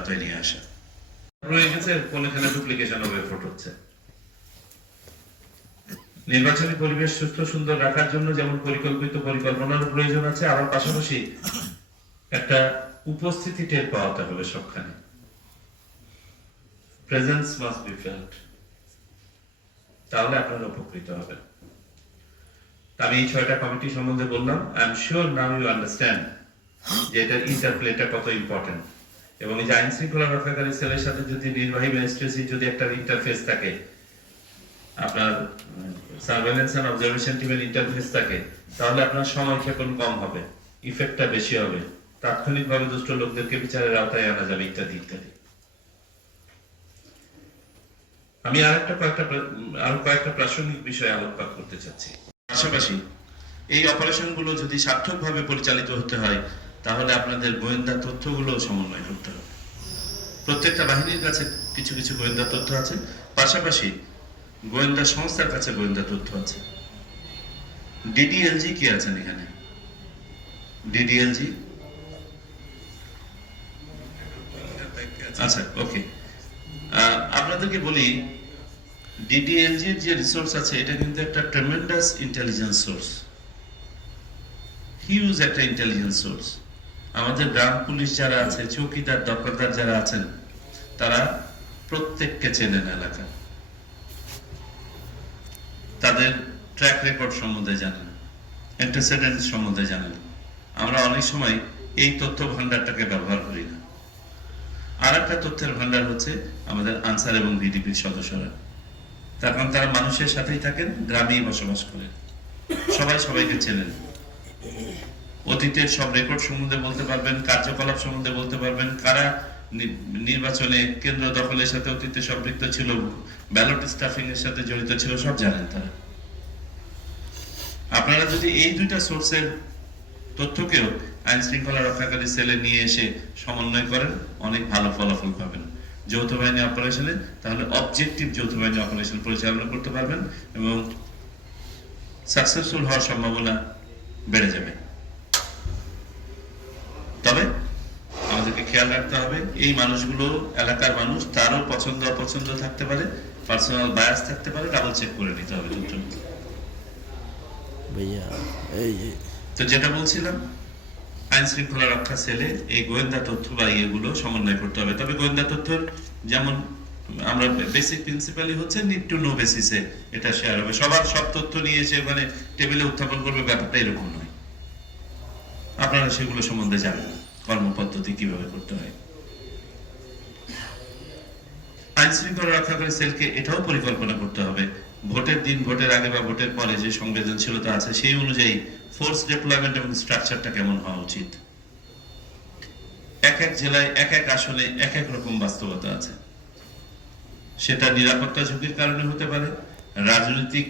আওতায় নিয়ে আসা। রয়ে গেছে ফলে এখানে ডুপ্লিকেশন অফ এফোর্ট হচ্ছে। নির্বাচনী পরিবেশ সুস্থ সুন্দর রাখার জন্য যেমন পরিকল্পিত পরিকল্পনার প্রয়োজন আছে, আবার পাশাপাশি একটা উপস্থিতি টের পাওয়াতে হবে সবখানে। প্রেজেন্স মাস্ট বি ফেল্ট, তাহলে আপনারা উপকৃত হবেন। আমি এই 6টা কমিটি সম্বন্ধে বললাম। I am sure now you understand যে এটার ইন্টারপ্লেটা কত ইম্পর্টেন্ট। এবং এই যে আইন শৃঙ্খলা রক্ষাকারী সেলের সাথে যদি নির্বাহী ম্যাজিস্ট্রেসি যদি একটা ইন্টারফেস থাকে, আপনার সার্ভেইলেন্স এন্ড অবজারভেশন টিমের ইন্টারফেস থাকে, তাহলে আপনার সময় ক্ষেপণ কম হবে, ইফেক্টটা বেশি হবে, তাৎক্ষণিকভাবে দুষ্ট লোকদেরকে বিচারের আওতায় আনা যাবে, ইত্যাদি ইত্যাদি। আমি আরো কয়েকটা প্রাসঙ্গিক বিষয়ে আলোকপাত করতে চাচ্ছি। পাশাপাশি এই অপারেশনগুলো যদি সার্থকভাবে পরিচালিত হতে হয়, তাহলে আপনাদের গোয়েন্দা তথ্যগুলো সমন্বয় করতে হবে। প্রত্যেকটা বাহিনীর কাছে কিছু কিছু গোয়েন্দা তথ্য আছে, পাশাপাশি গোয়েন্দা সংস্থার কাছে গোয়েন্দা তথ্য আছে। ডিডিএলজি কি আছেন এখানে? ডিডিএলজি আচ্ছা, ওকে। আপনাদেরকে বলি, ডিডিএলজির যে রিসোর্স আছে এটা কিন্তু একটা ট্রেমেন্ডাস ইন্টেলিজেন্স সোর্স, হিউজ একটা ইন্টেলিজেন্স সোর্স। আমাদের গ্রাম পুলিশ যারা আছে, চৌকিদার দপ্তরদার যারা আছেন, তারা প্রত্যেককে চেনেন এলাকা, তাদের ট্র্যাক রেকর্ড সম্বন্ধে জানেন, অ্যান্টিসিডেন্ট সম্বন্ধে জানেন। আমরা অনেক সময় এই তথ্য ভান্ডারটাকে ব্যবহার করি না। আর একটা তথ্যের ভান্ডার হচ্ছে আমাদের আনসার এবং ভিডিপির সদস্যরা। তার কারণ তারা মানুষের সাথেই থাকেন, গ্রামেই বসবাস করেন, সবাই সবাইকে চেনেন। অতীতের সব রেকর্ড সম্বন্ধে বলতে পারবেন, কার্যকলাপ সম্বন্ধে বলতে পারবেন, কারা নির্বাচনে কেন্দ্র দখলের সাথে অতীতে সম্পৃক্ত ছিল, ব্যালট স্টাফিং এর সাথে জড়িত ছিল, সব জানেন তারা। আপনারা যদি এই দুইটা সোর্সের তথ্যকেও আইন শৃঙ্খলা রক্ষাকারী সেলে নিয়ে এসে সমন্বয় করেন, অনেক ভালো ফলাফল পাবেন যৌথ বাহিনী অপারেশনে। তাহলে অবজেক্টিভ যৌথ বাহিনী অপারেশন পরিচালনা করতে পারবেন এবং সাকসেসফুল হওয়ার সম্ভাবনা বেড়ে যাবে। তবে আমাদেরকে খেয়াল রাখতে হবে, এই মানুষগুলো এলাকার মানুষ, তারও পছন্দ অপছন্দ থাকতে পারে, পার্সোনাল বায়াস থাকতে পারে, ডাবল চেক করে নিতে হবে তথ্যগুলো। তো যেটা বলছিলাম, আইন শৃঙ্খলা রক্ষা সেলে এই গোয়েন্দা তথ্য বা ইয়েগুলো সমন্বয় করতে হবে। তবে গোয়েন্দা তথ্য যেমন আমরা বেসিক প্রিন্সিপালই হচ্ছে নিড টু নো বেসিসে এটা শেয়ার হবে। সবার সব তথ্য নিয়ে এসে মানে টেবিলে উত্থাপন করবে, ব্যাপারটা এরকম নয়। আপনারা সেগুলো সম্বন্ধে জানেন, কর্মপদ্ধতি কিভাবে করতে হয়। আইন শৃঙ্খলা রক্ষাকারী সেলকে এটাও পরিকল্পনা করতে হবে, ভোটের দিন, ভোটের আগে বা ভোটের পরে যে সংবেদনশীলতা আছে সেই অনুযায়ী ফোর্স ডিপ্লয়মেন্ট এবং স্ট্রাকচারটা কেমন হওয়া উচিত। এক এক জেলায় এক এক আসলে এক এক রকম বাস্তবতা আছে। সেটা নিরাপত্তা ঝুঁকির কারণে হতে পারে, রাজনৈতিক